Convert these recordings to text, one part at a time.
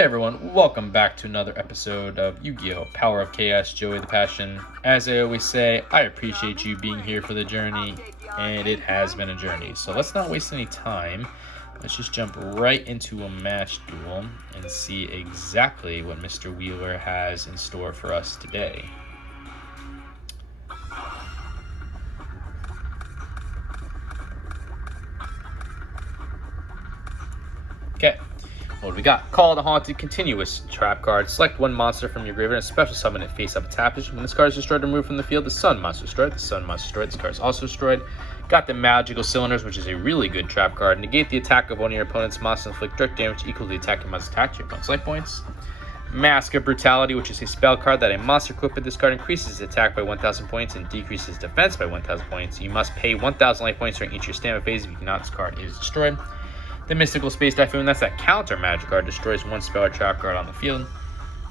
Hey everyone, welcome back to another episode of Yu-Gi-Oh! Power of Chaos, Joey the Passion. As I always say, I appreciate you being here for the journey, and it has been a journey. So let's not waste any time. Let's just jump right into a match duel and see exactly what Mr. Wheeler has in store for us today. Okay. What do we got? Call the Haunted Continuous Trap card. Select one monster from your graveyard and special summon it face up a tap. When this card is destroyed or removed from the field, the Sun monster is destroyed. The Sun monster is destroyed. This card is also destroyed. Got the Magical Cylinders, which is a really good trap card. Negate the attack of one of your opponent's monsters and inflict direct damage equal to the attack your monster attack to your opponent's life points. Mask of Brutality, which is a spell card that a monster equipped with this card increases its attack by 1,000 points and decreases defense by 1,000 points. You must pay 1,000 life points during each of your stamina phase. If you cannot, this card is destroyed. The Mystical Space Typhoon, that's that counter magic card, destroys one spell or trap card on the field.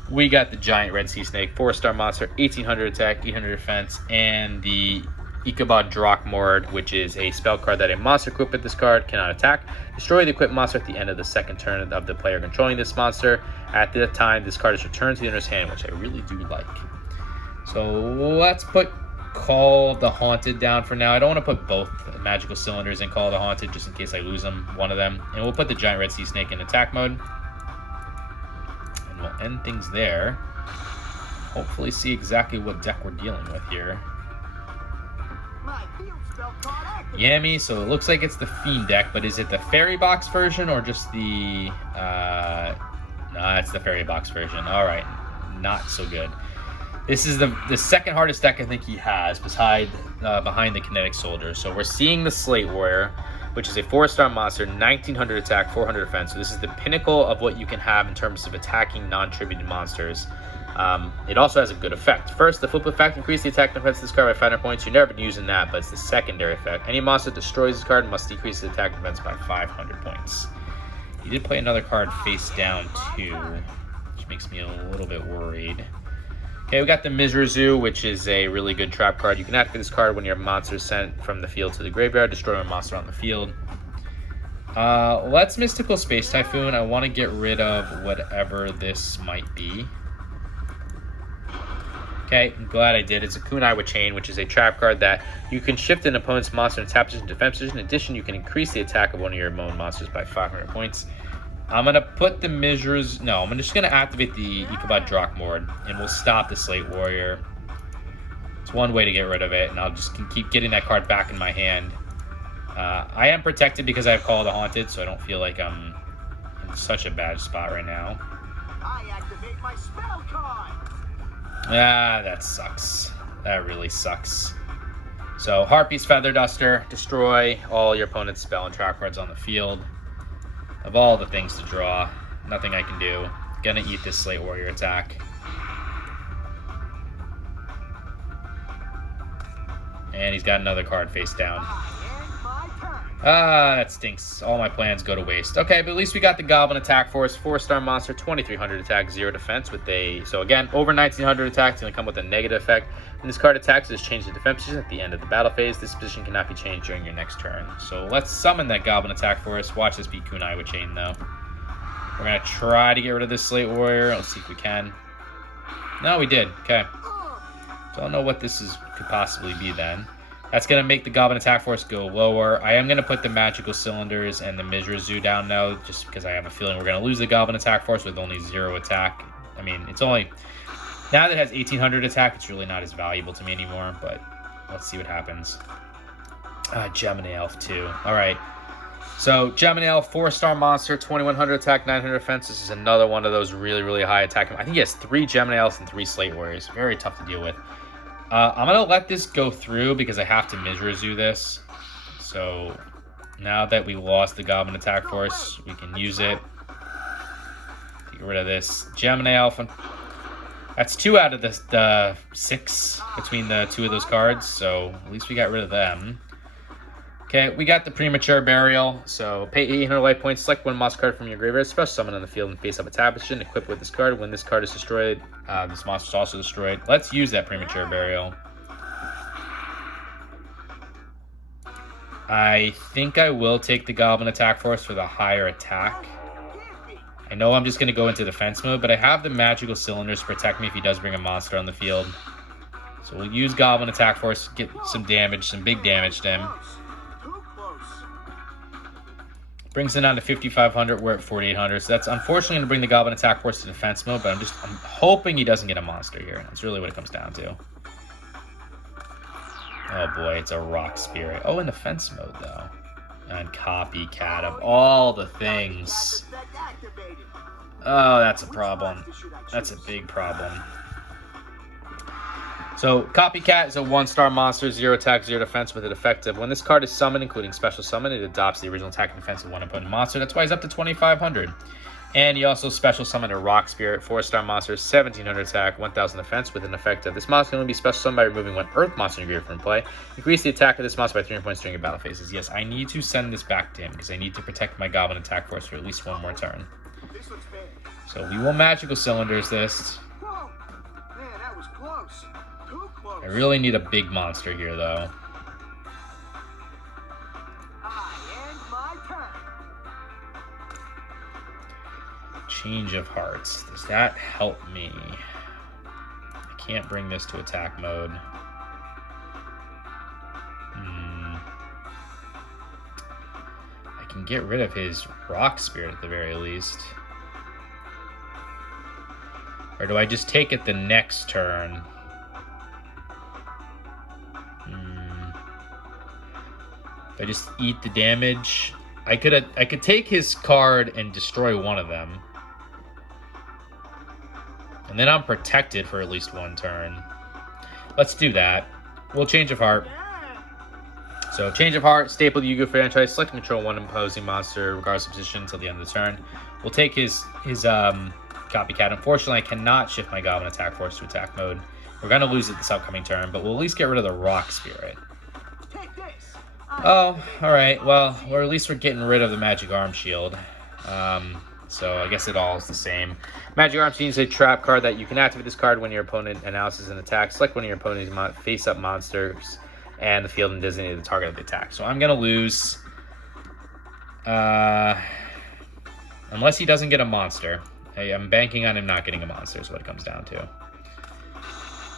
We got the Giant Red Sea Snake, 4-star monster, 1800 attack, 800 defense, and the Ichabod Drakmord, which is a spell card that a monster equipped with this card cannot attack. Destroy the equipped monster at the end of the second turn of the player controlling this monster. At that time, this card is returned to the owner's hand, which I really do like. So let's put Call the Haunted down for now. I don't want to put both Magical Cylinders and Call the Haunted just in case I lose one of them. And we'll put the Giant Red Sea Snake in attack mode. And we'll end things there. Hopefully see exactly what deck we're dealing with here. Yummy, so it looks like it's the Fiend deck, but is it the Fairy Box version or just the... no, it's the Fairy Box version. Alright, not so good. This is the second hardest deck I think he has behind the Kinetic Soldier. So we're seeing the Slate Warrior, which is a 4-star monster, 1900 attack, 400 defense. So this is the pinnacle of what you can have in terms of attacking non-tributed monsters. It also has a good effect. First, the flip effect, increase the attack and defense of this card by 500 points. You've never been using that, but it's the secondary effect. Any monster that destroys this card must decrease the attack and defense by 500 points. He did play another card face down too, which makes me a little bit worried. Okay, we got the Mizrazu, which is a really good trap card. You can activate this card when your monster is sent from the field to the graveyard, destroy a monster on the field. Let's Mystical Space Typhoon. I want to get rid of whatever this might be. Okay, I'm glad I did. It's a Kunai with Chain, which is a trap card that you can shift an opponent's monster in attack position, defense position. In addition, you can increase the attack of one of your own monsters by 500 points. I'm going to put the Mizrazu... No, I'm just going to activate the Ichabod Drakmord, and we'll stop the Slate Warrior. It's one way to get rid of it, and I'll just keep getting that card back in my hand. I am protected because I have Call the Haunted, so I don't feel like I'm in such a bad spot right now. I activate my spell card. Ah, that sucks. That really sucks. So, Harpy's Feather Duster. Destroy all your opponent's spell and trap cards on the field. Of all the things to draw, nothing I can do. Gonna eat this Slate Warrior attack. And he's got another card face down. Ah, that stinks. All my plans go to waste. Okay, but at least we got the Goblin Attack Force. 4-star monster, 2300 attack, 0 defense with a... So again, over 1900 attack, it's going to come with a negative effect. When this card attacks, it's changed the defense position at the end of the battle phase. This position cannot be changed during your next turn. So let's summon that Goblin Attack Force. Watch this be Kunai with Chain, though. We're going to try to get rid of this Slate Warrior. Let's see if we can. No, we did. Okay. Don't know what this could possibly be then. That's going to make the Goblin Attack Force go lower. I am going to put the Magical Cylinders and the Mizrazu down now, just because I have a feeling we're going to lose the Goblin Attack Force with only 0 attack. I mean, it's only... Now that it has 1800 attack, it's really not as valuable to me anymore, but let's see what happens. Gemini Elf, too. Alright. So, Gemini Elf, 4-star monster, 2100 attack, 900 defense. This is another one of those really, really high attack. I think he has 3 Gemini Elves and 3 Slate Warriors. Very tough to deal with. I'm going to let this go through because I have to Mizrazu this. So now that we lost the Goblin Attack Force, we can use it. Get rid of this Gemini Alpha. That's 2 out of the 6 between the 2 of those cards. So at least we got rid of them. Okay, we got the Premature Burial. So pay 800 life points, select one monster card from your graveyard, special summon on the field and face up a tap position, equip with this card. When this card is destroyed, this monster is also destroyed. Let's use that Premature Burial. I think I will take the Goblin Attack Force for the higher attack. I know I'm just going to go into defense mode, but I have the magical cylinders to protect me if he does bring a monster on the field. So we'll use Goblin Attack Force, get some damage, some big damage to him. Too close. Brings it down to 5,500. We're at 4,800. So that's unfortunately going to bring the Goblin Attack Force to defense mode, but I'm hoping he doesn't get a monster here. That's really what it comes down to. Oh boy, it's a Rock Spirit. Oh, in defense mode though. And Copycat of all the things. Oh, that's a problem. That's a big problem. So, Copycat is a 1-star monster, 0 attack, 0 defense with it effective. When this card is summoned, including special summon, it adopts the original attack and defense of one opponent monster. That's why he's up to 2,500. And he also special summoned a Rock Spirit, 4-star monster, 1,700 attack, 1,000 defense with an effective. This monster can only be special summoned by removing one Earth monster in your graveyard from play. Increase the attack of this monster by 300 points during your battle phases. Yes, I need to send this back to him because I need to protect my Goblin Attack Force for at least one more turn. So we will Magical Cylinders this. Whoa. Man, that was close. Too close. I really need a big monster here, though. I end my turn. Change of Hearts. Does that help me? I can't bring this to attack mode. I can get rid of his Rock Spirit at the very least. Or do I just take it the next turn? If I just eat the damage, I could take his card and destroy one of them. And then I'm protected for at least one turn. Let's do that. We'll Change of Heart. So Change of Heart, staple the Yu-Gi-Oh franchise, select and control one imposing monster regardless of position until the end of the turn. We'll take his Copycat. Unfortunately, I cannot shift my Goblin Attack Force to attack mode. We're going to lose it this upcoming turn, but we'll at least get rid of the Rock Spirit. Oh, alright. Well, or at least we're getting rid of the Magic Arm Shield. So I guess it all is the same. Magic Arm Shield is a trap card that you can activate this card when your opponent announces an attack. Select one of your opponent's face-up monsters and the field and designate the target of the attack. So I'm going to lose. Unless he doesn't get a monster. I'm banking on him not getting a monster is what it comes down to.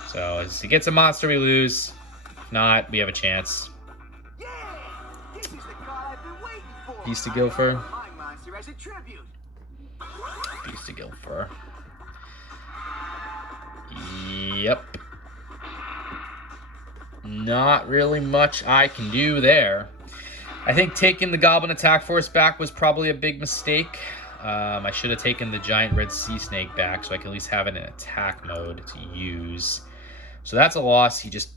So as he gets a monster, we lose. If not, we have a chance. Yeah, this is the card I've been waiting for. Beast of Gilfer. My monster as a tribute. Beast of Gilfer. Yep. Not really much I can do there. I think taking the Goblin Attack Force back was probably a big mistake. I should have taken the giant red sea snake back so I can at least have it in attack mode to use. So that's a loss. He just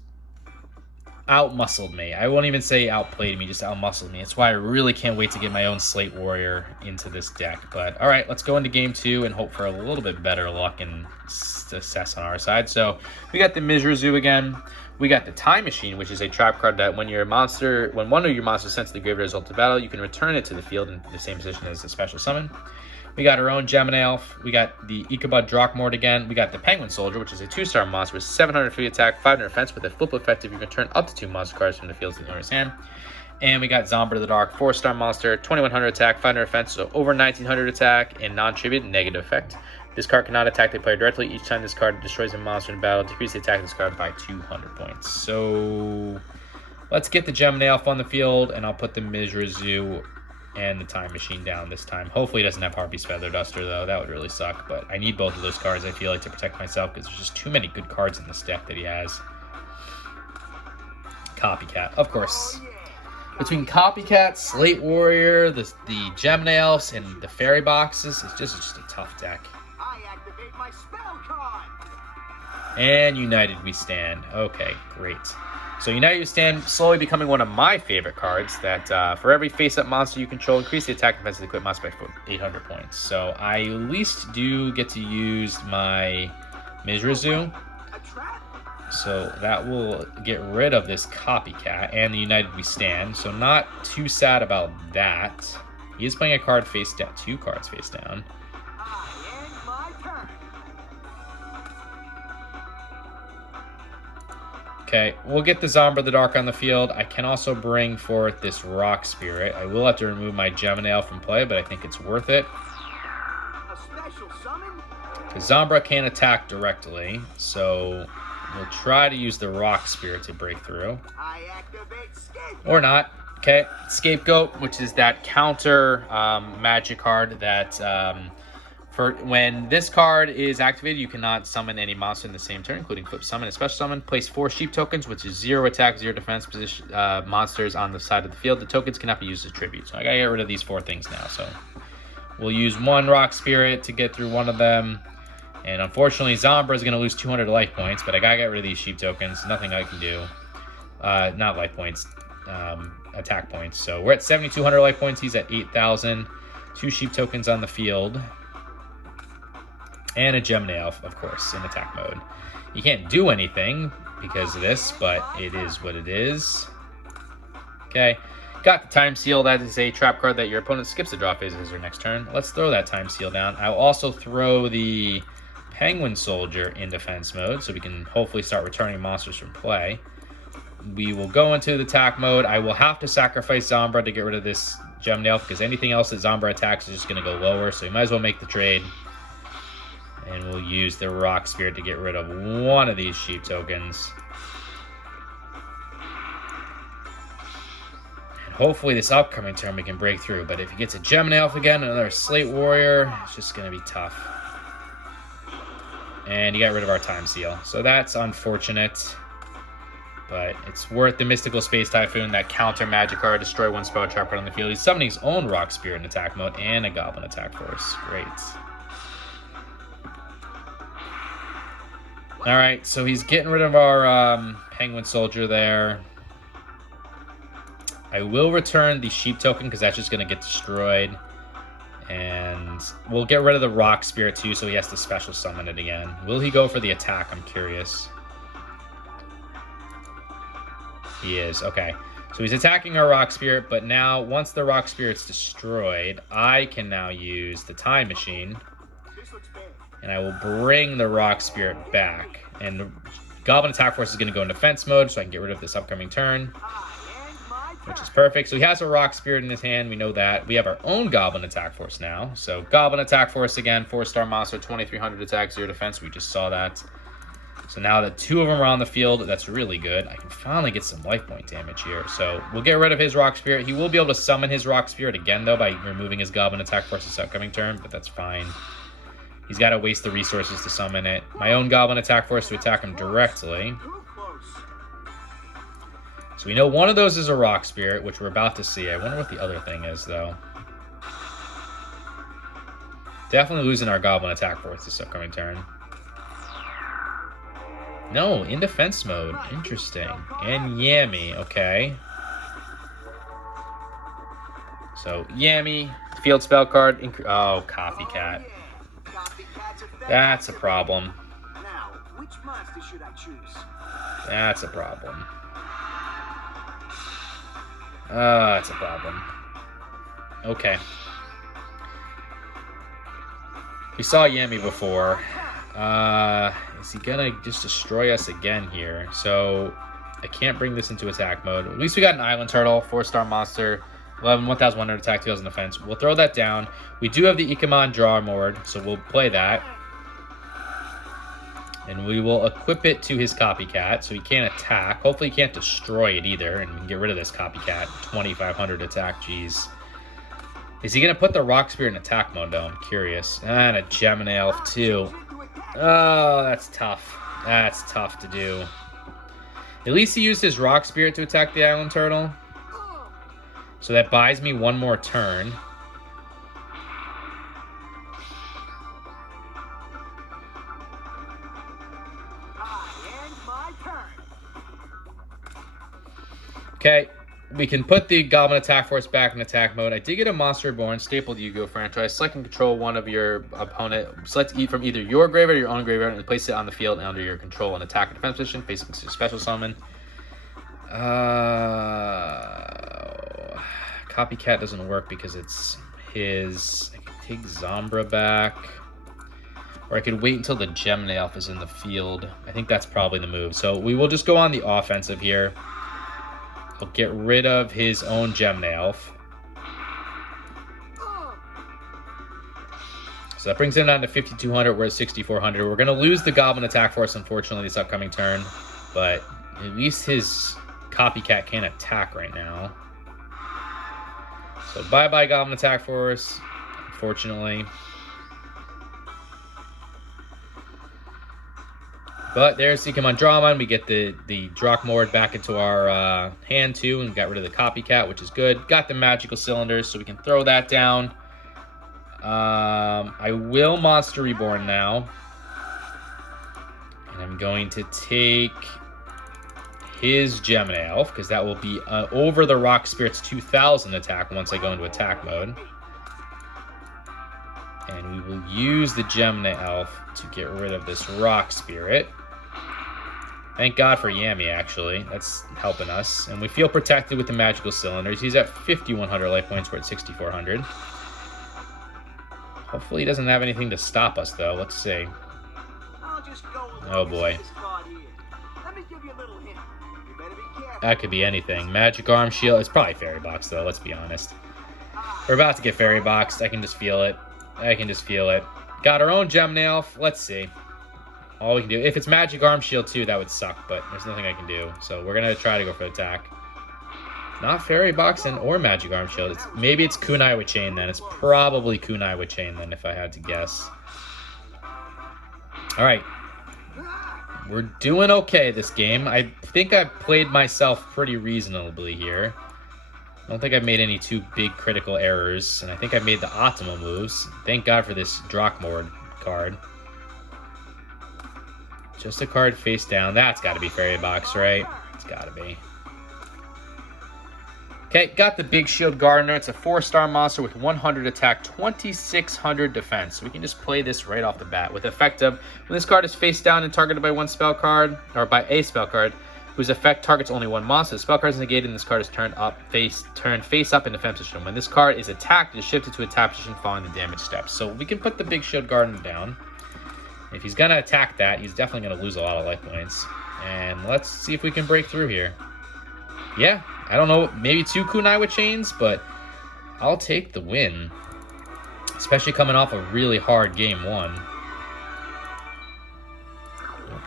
out-muscled me. I won't even say outplayed me, just out-muscled me. That's why I really can't wait to get my own Slate Warrior into this deck. But all right, let's go into game 2 and hope for a little bit better luck and success on our side. So we got the Mizrazu again. We got the Time Machine, which is a trap card that when one of your monsters sent to the graveyard result of battle, you can return it to the field in the same position as a special summon. We got our own Gemini Elf. We got the Ichabod Drakmord again. We got the Penguin Soldier, which is a 2-star monster with 750 attack, 500 defense with a flip effective. You can return up to 2 monster cards from the field to the owner's hand. And we got Zomber the Dark, 4-star monster, 2,100 attack, 500 defense, so over 1,900 attack, and non-tribute, negative effect. This card cannot attack the player directly. Each time this card destroys a monster in battle, decrease the attack of this card by 200 points. So let's get the Gemini Elf on the field, and I'll put the Mizrazu and the Time Machine down this time. Hopefully it doesn't have Harpy's Feather Duster, though. That would really suck, but I need both of those cards, I feel like, to protect myself, because there's just too many good cards in this deck that he has. Copycat, of course. Between Copycat, Slate Warrior, the Gemini Elves, and the Fairy Boxes, it's just a tough deck. I activate my spell card. And United We Stand. Okay, great. So United We Stand slowly becoming one of my favorite cards that for every face-up monster you control, increase the attack defense of the equipped monster by 800 points. So I at least do get to use my Mizrazu. A trap? So that will get rid of this Copycat and the United We Stand. So not too sad about that. He is playing a card face down, 2 cards face down. I end my turn. Okay, we'll get the Zomber the Dark on the field. I can also bring forth this Rock Spirit. I will have to remove my Gemini Elf from play, but I think it's worth it. A summon. Zombra can't attack directly, so we'll try to use the Rock Spirit to break through. I activate scapegoat. Or not. Okay, Scapegoat, which is that counter magic card that for when this card is activated, you cannot summon any monster in the same turn, including Flip Summon and Special Summon. Place 4 sheep tokens, which is 0 attack, 0 defense position monsters on the side of the field. The tokens cannot be used as tribute. So I gotta get rid of these 4 things now. So we'll use 1 Rock Spirit to get through one of them. And unfortunately, Zombra is going to lose 200 life points, but I gotta get rid of these sheep tokens. Nothing I can do. Not life points, attack points. So we're at 7,200 life points. He's at 8,000. 2 sheep tokens on the field. And a Gemini Elf, of course, in attack mode. You can't do anything because of this, but it is what it is. Okay. Got the Time Seal. That is a trap card that your opponent skips the draw phase as their next turn. Let's throw that Time Seal down. I will also throw the Penguin Soldier in defense mode, so we can hopefully start returning monsters from play. We will go into the attack mode. I will have to sacrifice Zombra to get rid of this Gemini Elf, because anything else that Zombra attacks is just going to go lower, so we might as well make the trade. And we'll use the Rock Spirit to get rid of one of these sheep tokens. And hopefully this upcoming turn we can break through, but if he gets a Gemini Elf again, another Slate Warrior, it's just going to be tough. And he got rid of our Time Seal. So that's unfortunate. But it's worth the Mystical Space Typhoon, that counter magic card, destroy 1 spell trap card on the field. He's summoning his own Rock Spirit in attack mode and a Goblin attack force. Great. Alright, so he's getting rid of our Penguin Soldier there. I will return the Sheep Token because that's just going to get destroyed. And we'll get rid of the Rock Spirit too, so he has to special summon it again. Will he go for the attack? I'm curious. He is. Okay. So he's attacking our Rock Spirit, but now once the Rock Spirit's destroyed, I can now use the Time Machine. And I will bring the Rock Spirit back. And the Goblin Attack Force is going to go in defense mode, so I can get rid of this upcoming turn. Which is perfect. So he has a Rock Spirit in his hand. We know that. We have our own Goblin Attack Force now. So Goblin Attack Force again, 4-star monster, 2,300 attack, 0 defense. We just saw that. So now that 2 of them are on the field, that's really good. I can finally get some life point damage here. So we'll get rid of his Rock Spirit. He will be able to summon his Rock Spirit again, though, by removing his Goblin Attack Force this upcoming turn, but that's fine. He's got to waste the resources to summon it. My own Goblin Attack Force to attack him directly. So we know one of those is a Rock Spirit, which we're about to see. I wonder what the other thing is, though. Definitely losing our Goblin Attack Force this upcoming turn. No, in defense mode. Interesting. And Yami, okay. So, Yami, field spell card. Oh, Copycat. That's a problem. Now, which monster should I choose? That's a problem. That's a problem. Okay. We saw Yami before. Is he gonna just destroy us again here? So, I can't bring this into attack mode. At least we got an Island Turtle, 4-star monster, 1,100 attack, 2,000 defense. We'll throw that down. We do have the Ikamon Draw Mord, so we'll play that. And we will equip it to his Copycat, so he can't attack. Hopefully he can't destroy it either, and we can get rid of this Copycat. 2,500 attack, jeez. Is he going to put the Rock Spirit in attack mode, though? I'm curious. And a Gemini Elf, too. Oh, that's tough. That's tough to do. At least he used his Rock Spirit to attack the Island Turtle. So that buys me one more turn. Okay, we can put the Goblin Attack Force back in attack mode. I did get a Monster Reborn, stapled Yu-Gi-Oh franchise. Select and control one of your opponent. Select from either your graveyard or your own graveyard and place it on the field under your control and attack or defense position. Face it special summon. Copycat doesn't work because it's his. I can take Zombra back. Or I could wait until the Gemini Elf is in the field. I think that's probably the move. So we will just go on the offensive here. He'll get rid of his own Gemini Elf. So that brings him down to 5,200. We're at 6,400. We're going to lose the Goblin Attack Force, unfortunately, this upcoming turn. But at least his Copycat can't attack right now. So bye-bye Goblin Attack Force, unfortunately. But there's the Command Drawmon. We get the Drakmord back into our hand too, and got rid of the Copycat, which is good. Got the Magical Cylinders, so we can throw that down. I will Monster Reborn now. And I'm going to take his Gemini Elf, because that will be over the Rock Spirit's 2,000 attack once I go into attack mode. And we will use the Gemini Elf to get rid of this Rock Spirit. Thank God for Yami, actually. That's helping us. And we feel protected with the Magical Cylinders. He's at 5,100 life points. We're at 6,400. Hopefully he doesn't have anything to stop us, though. Let's see. Oh, boy. That could be anything. Magic Arm Shield. It's probably Fairy Box, though. Let's be honest. We're about to get Fairy Boxed. I can just feel it. I can just feel it. Got our own Gemini Elf. Let's see. All we can do. If it's Magic Arm Shield, too, that would suck. But there's nothing I can do. So we're going to try to go for attack. Not Fairy Boxing or Magic Arm Shield. Maybe it's Kunai with Chain, then. It's probably Kunai with Chain, then, if I had to guess. All right. We're doing okay this game. I think I played myself pretty reasonably here. I don't think I've made any too big critical errors, and I think I made the optimal moves. Thank God for this Drakmord card. Just a card face down. That's got to be Fairy Box, right? It's got to be. Okay, got the Big Shield Gardener. It's a 4-star monster with 100 attack, 2,600 defense. So we can just play this right off the bat. With effect of, when this card is face down and targeted by one spell card, or by a spell card, whose effect targets only one monster, the spell card is negated and this card is turned face up in defense position. When this card is attacked, it is shifted to attack position following the damage steps. So we can put the Big Shield Gardener down. If he's going to attack that, he's definitely going to lose a lot of life points. And let's see if we can break through here. Yeah, I don't know, maybe 2 Kunai with Chains, but I'll take the win. Especially coming off a really hard game 1. Nope,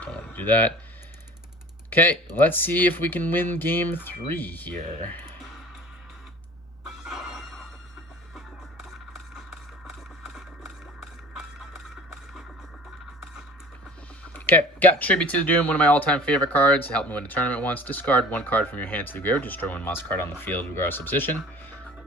don't want to do that. Okay, let's see if we can win game 3 here. Okay, got Tribute to the Doom, one of my all-time favorite cards. Helped me win a tournament once. Discard 1 card from your hand to the graveyard. Destroy 1 monster card on the field regardless of position.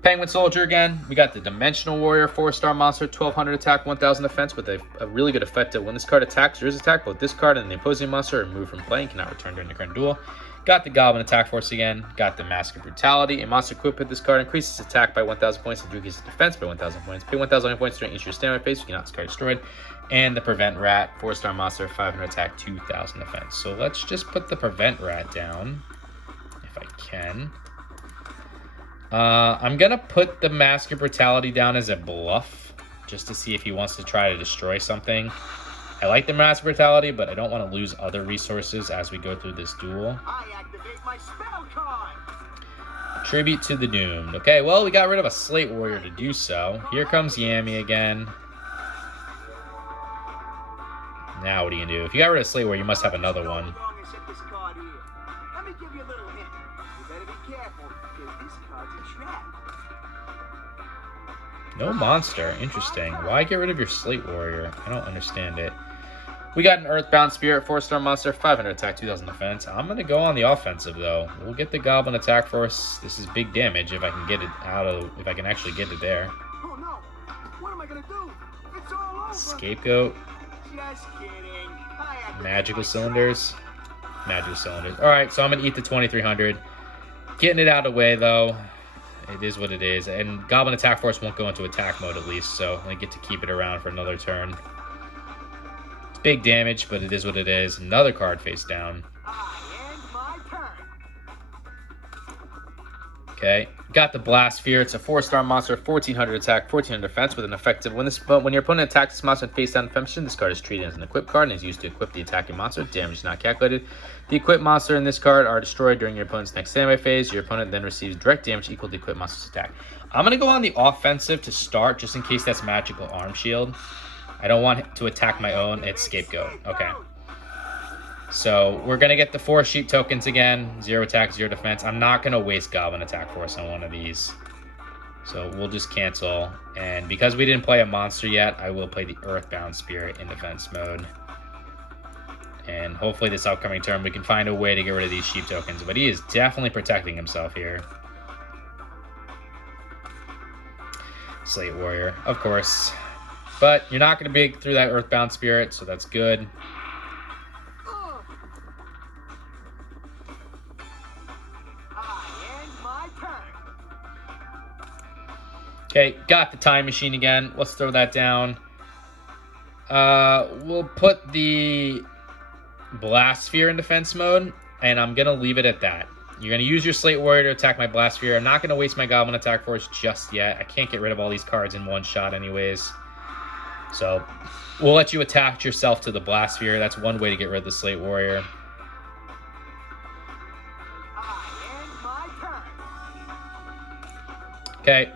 Penguin Soldier again. We got the Dimensional Warrior, 4-star monster, 1,200 attack, 1,000 defense with a really good effect of when this card attacks or is attacked, both this card and the opposing monster are removed from play and cannot return during the current duel. Got the Goblin Attack Force again. Got the Mask of Brutality. A monster equipped with this card increases attack by 1,000 points and decreases defense by 1,000 points. Pay 1,000 points during each of your standby phase. You cannot this card destroyed. And the Prevent Rat, 4-star monster, 500 attack, 2,000 defense. So let's just put the Prevent Rat down, if I can. I'm going to put the Mask of Brutality down as a bluff, just to see if he wants to try to destroy something. I like the Mask of Brutality, but I don't want to lose other resources as we go through this duel. I activate my spell card. Tribute to the Doomed. Okay, well, we got rid of a Slate Warrior to do so. Here comes Yami again. Now what are you gonna do? If you got rid of Slate Warrior, you must have another one. Let me give you a little hint. You better be careful, because this card's a trap. No monster. Interesting. Why get rid of your Slate Warrior? I don't understand it. We got an Earthbound Spirit, 4-star monster, 500 attack, 2,000 defense. I'm going to go on the offensive, though. We'll get the Goblin Attack Force. This is big damage if I can get it out of... if I can actually get it there. Oh no! What am I gonna do? It's all over! Scapegoat. Just kidding. Magical Cylinders. Magical Cylinders. Alright, so I'm going to eat the 2,300. Getting it out of the way, though. It is what it is. And Goblin Attack Force won't go into attack mode, at least, so I get to keep it around for another turn. It's big damage, but it is what it is. Another card face down. I end my turn. Okay. Got the Blast Sphere. It's a 4-star monster, 1,400 attack, 1,400 defense with an effective. When your opponent attacks this monster in face down defense position, this card is treated as an equipped card and is used to equip the attacking monster. Damage is not calculated. The equipped monster in this card are destroyed during your opponent's next standby phase. Your opponent then receives direct damage equal to the equipped monster's attack. I'm going to go on the offensive to start, just in case that's Magical Arm Shield. I don't want to attack my own. It's Scapegoat. Okay. So we're going to get the 4 sheep tokens again. 0 attack, 0 defense. I'm not going to waste Goblin Attack Force on one of these. So we'll just cancel. And because we didn't play a monster yet, I will play the Earthbound Spirit in defense mode. And hopefully this upcoming turn we can find a way to get rid of these sheep tokens. But he is definitely protecting himself here. Slate Warrior, of course. But you're not going to be through that Earthbound Spirit, so that's good. Okay, got the Time Machine again. Let's throw that down. We'll put the Blast Sphere in defense mode, and I'm going to leave it at that. You're going to use your Slate Warrior to attack my Blast Sphere. I'm not going to waste my Goblin Attack Force just yet. I can't get rid of all these cards in one shot anyways. So we'll let you attach yourself to the Blast Sphere. That's one way to get rid of the Slate Warrior. Okay,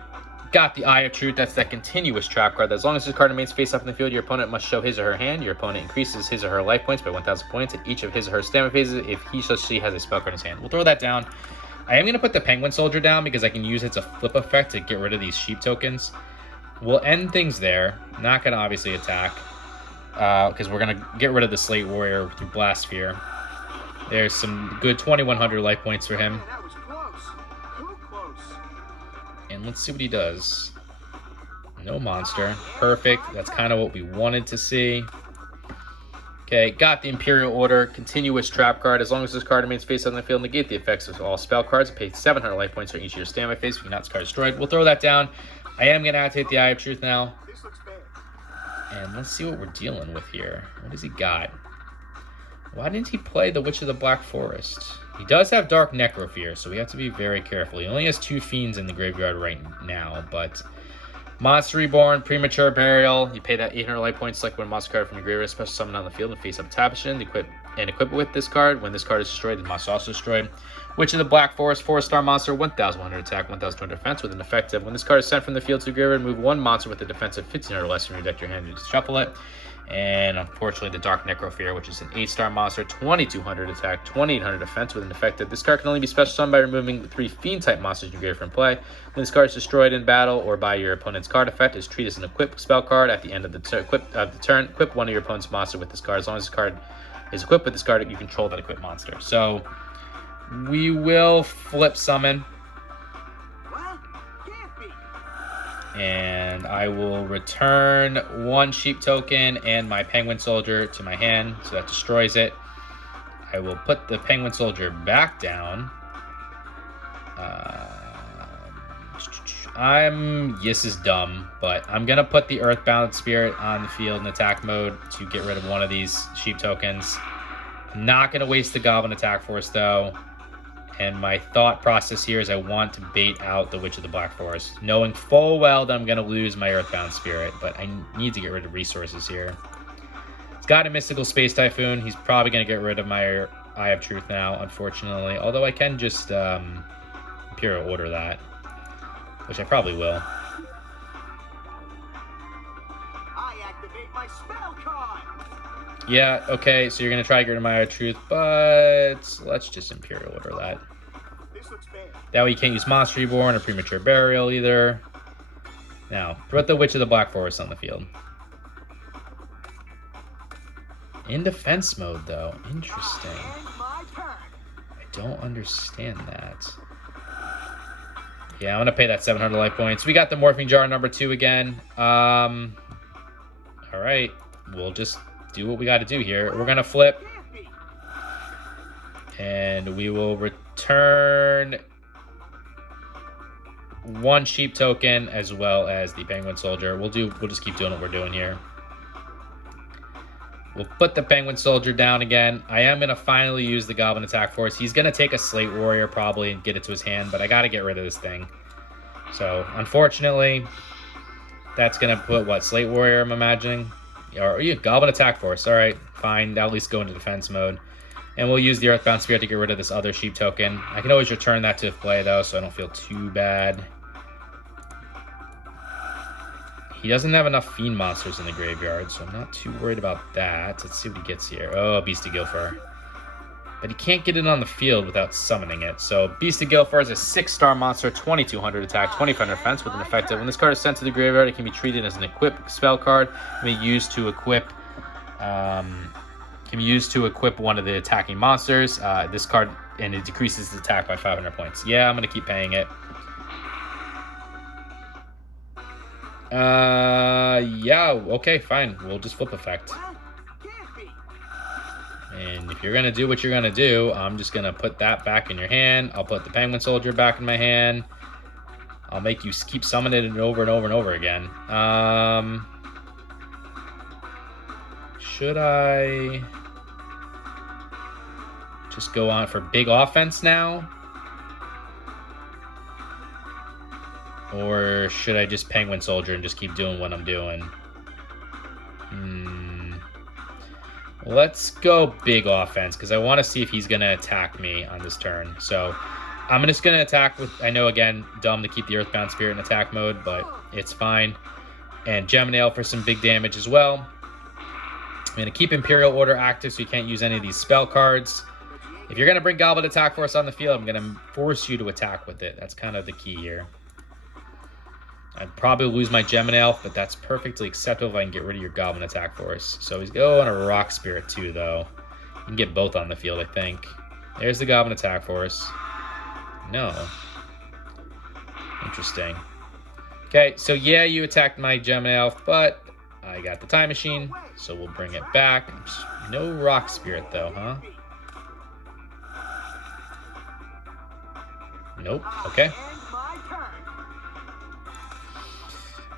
got the Eye of Truth. That's that continuous trap card. As long as this card remains face up in the field, your opponent must show his or her hand. Your opponent increases his or her life points by 1,000 points at each of his or her stamina phases if he/she has a spell card in his hand. We'll throw that down. I am going to put the Penguin Soldier down because I can use it as a flip effect to get rid of these sheep tokens. We'll end things there. Not going to obviously attack because we're going to get rid of the Slate Warrior through Blast Sphere. There's some good 2,100 life points for him. That was close. Too close. And let's see what he does. No monster. Perfect. That's kind of what we wanted to see. Okay, got the Imperial Order. Continuous trap card. As long as this card remains face on the field, negate the effects of all spell cards. Pay 700 life points for each of your stamina phase. If you're not this card destroyed, we'll throw that down. I am going to activate the Eye of Truth now. This looks bad. And let's see what we're dealing with here. What has he got? Why didn't he play the Witch of the Black Forest? He does have Dark Necrofear, so we have to be very careful. He only has 2 Fiends in the graveyard right now, but Monster Reborn, Premature Burial. You pay that 800 life points, select one monster card from your graveyard, special summon on the field, and face up Tapishin. Equip it with this card. When this card is destroyed, the monster is also destroyed. Witch of the Black Forest, 4-star monster, 1,100 attack, 1,200 defense with an effective. When this card is sent from the field to the graveyard, move 1 monster with a defense of 1,500 or less from your deck to your hand and just shuffle it. And unfortunately, the Dark Necrofear, which is an 8-star monster, 2,200 attack, 2,800 defense with an effective. This card can only be special summoned by removing 3 Fiend-type monsters in your graveyard from play. When this card is destroyed in battle or by your opponent's card effect, is treated as an equip spell card. At the end of the turn, equip one of your opponent's monster with this card. As long as this card is equipped with this card, you control that equipped monster. So we will flip summon. Well, can't be. And I will return 1 sheep token and my Penguin Soldier to my hand, so that destroys it. I will put the Penguin Soldier back down. This is dumb, but I'm going to put the Earthbound Spirit on the field in attack mode to get rid of one of these sheep tokens. I'm not going to waste the Goblin Attack Force, though. And my thought process here is I want to bait out the Witch of the Black Forest, knowing full well that I'm going to lose my Earthbound Spirit, but I need to get rid of resources here. He's got a Mystical Space Typhoon. He's probably going to get rid of my Eye of Truth now, unfortunately. Although I can just Imperial Order that, which I probably will. I activate my spell card. Yeah, okay, so you're going to try to get rid of my Eye of Truth, but let's just Imperial Order that. This looks bad. That way you can't use Monster Reborn or Premature Burial either. Now, put the Witch of the Black Forest on the field. In defense mode, though. Interesting. And my turn. I don't understand that. Yeah, I'm going to pay that 700 life points. We got the Morphing Jar number 2 again. All right. We'll just do what we got to do here. We're going to flip. Can't be. And we will return 1 sheep token as well as the Penguin Soldier. We'll just keep doing what we're doing here. We'll put the Penguin Soldier down again. I am going to finally use the Goblin Attack Force. He's going to take a Slate Warrior probably and get it to his hand, but I got to get rid of this thing. So, unfortunately, that's going to put, what, Slate Warrior, I'm imagining? Or, yeah, Goblin Attack Force. All right, fine. That'll at least go into defense mode. And we'll use the Earthbound Spirit to get rid of this other sheep token. I can always return that to play, though, so I don't feel too bad. He doesn't have enough Fiend monsters in the graveyard, so I'm not too worried about that. Let's see what he gets here. Oh, Beast of Gilfur. But he can't get it on the field without summoning it. So Beast of Gilfur is a 6-star monster, 2200 attack, 2500 defense with an effective. When this card is sent to the graveyard, it can be treated as an equip spell card. It can be used to equip one of the attacking monsters. This card, and it decreases its attack by 500 points. Yeah, I'm going to keep paying it. Yeah, okay, fine. We'll just flip effect. And if you're going to do what you're going to do, I'm just going to put that back in your hand. I'll put the Penguin Soldier back in my hand. I'll make you keep summoning it over and over and over again. Should I just go on for big offense now? Or should I just Penguin Soldier and just keep doing what I'm doing? Let's go big offense, because I want to see if he's going to attack me on this turn. So I'm just going to attack with, I know, again, dumb to keep the Earthbound Spirit in attack mode, but it's fine. And Gem Nail for some big damage as well. I'm going to keep Imperial Order active so you can't use any of these spell cards. If you're going to bring Goblin Attack Force on the field, I'm going to force you to attack with it. That's kind of the key here. I'd probably lose my Gem Elf, but that's perfectly acceptable if I can get rid of your Goblin Attack Force. So he's going a Rock Spirit too, though. You can get both on the field, I think. There's the Goblin Attack Force. No. Interesting. Okay, so yeah, you attacked my Gem Elf, but I got the Time Machine, so we'll bring it back. No Rock Spirit, though, huh? Nope. Okay.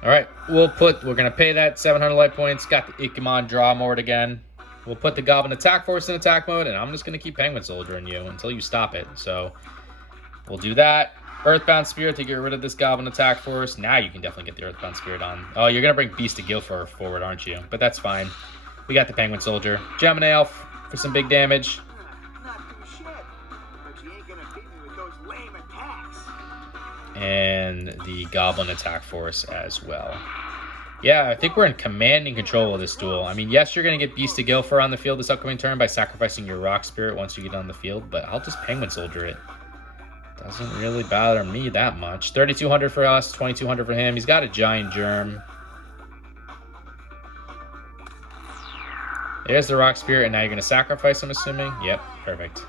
All right, we're going to pay that 700 light points. Got the Ikemon Draw Mort again. We'll put the Goblin Attack Force in attack mode, and I'm just going to keep Penguin Soldiering you until you stop it. So we'll do that. Earthbound Spirit to get rid of this Goblin Attack Force. Now you can definitely get the Earthbound Spirit on. Oh, you're going to bring Beast of Gilfur forward, aren't you? But that's fine. We got the Penguin Soldier. Gemini Elf for some big damage. And the Goblin Attack Force as well. Yeah, I think we're in commanding control of this duel. I mean, yes, you're going to get Beast of Gilfur on the field this upcoming turn by sacrificing your Rock Spirit once you get on the field, but I'll just Penguin Soldier it. Doesn't really bother me that much. 3,200 for us, 2,200 for him. He's got a Giant Germ. There's the Rock Spirit, and now you're going to sacrifice, I'm assuming? Yep, perfect.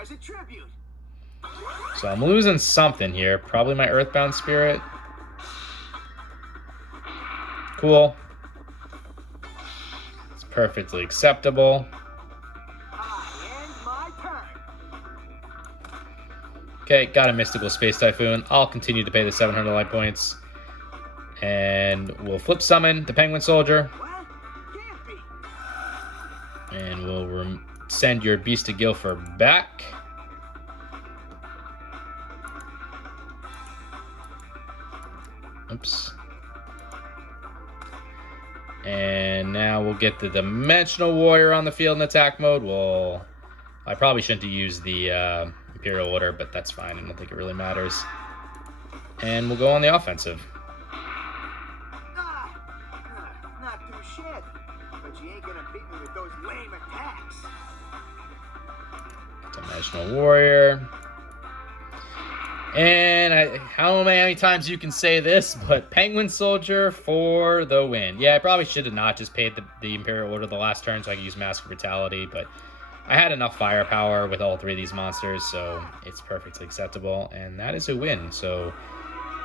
As a tribute. So I'm losing something here. Probably my Earthbound Spirit. Cool. It's perfectly acceptable. Okay, got a Mystical Space Typhoon. I'll continue to pay the 700 light points. And we'll flip summon the Penguin Soldier. And we'll send your Beast of Gilfur back. Oops. And now we'll get the Dimensional Warrior on the field in attack mode. Well, I probably shouldn't have used the Imperial Order, but that's fine. I don't think it really matters. And we'll go on the offensive. Not too shabby, but you ain't gonna beat me with those lame attacks. Dimensional Warrior. And I don't know how many times you can say this, but Penguin Soldier for the win. Yeah, I probably should have not just paid the Imperial Order the last turn so I could use Mask of Brutality, but I had enough firepower with all three of these monsters, so it's perfectly acceptable. And that is a win. So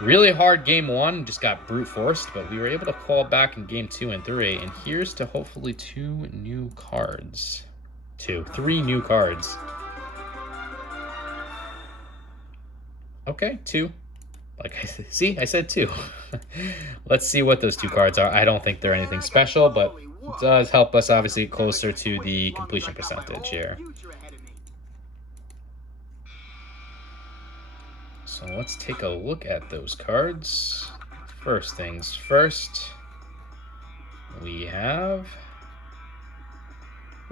really hard game one, just got brute forced, but we were able to call back in game 2 and 3. And here's to hopefully 2 new cards. 3 new cards. Okay, 2. Like I said, see, I said 2. Let's see what those 2 cards are. I don't think they're anything special, but it does help us obviously closer to the completion percentage here. So let's take a look at those cards. First things first, we have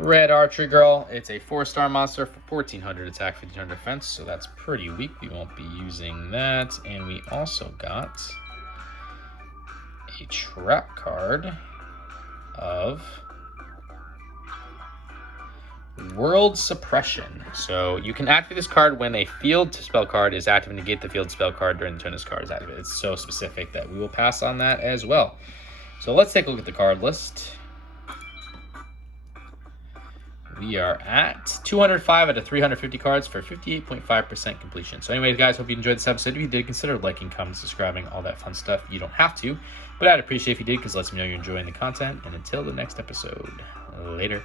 Red Archery Girl. It's a 4-star monster for 1400 attack, 1500 defense, so that's pretty weak. We won't be using that. And we also got a trap card of World Suppression. So you can activate this card when a field spell card is active and negate the field spell card during the turn this card is activated. It's so specific that we will pass on that as well. So let's take a look at the card list. We are at 205 out of 350 cards for 58.5% completion. So anyways, guys, hope you enjoyed this episode. If you did, consider liking, commenting, subscribing, all that fun stuff. You don't have to, but I'd appreciate if you did because it lets me know you're enjoying the content. And until the next episode, later.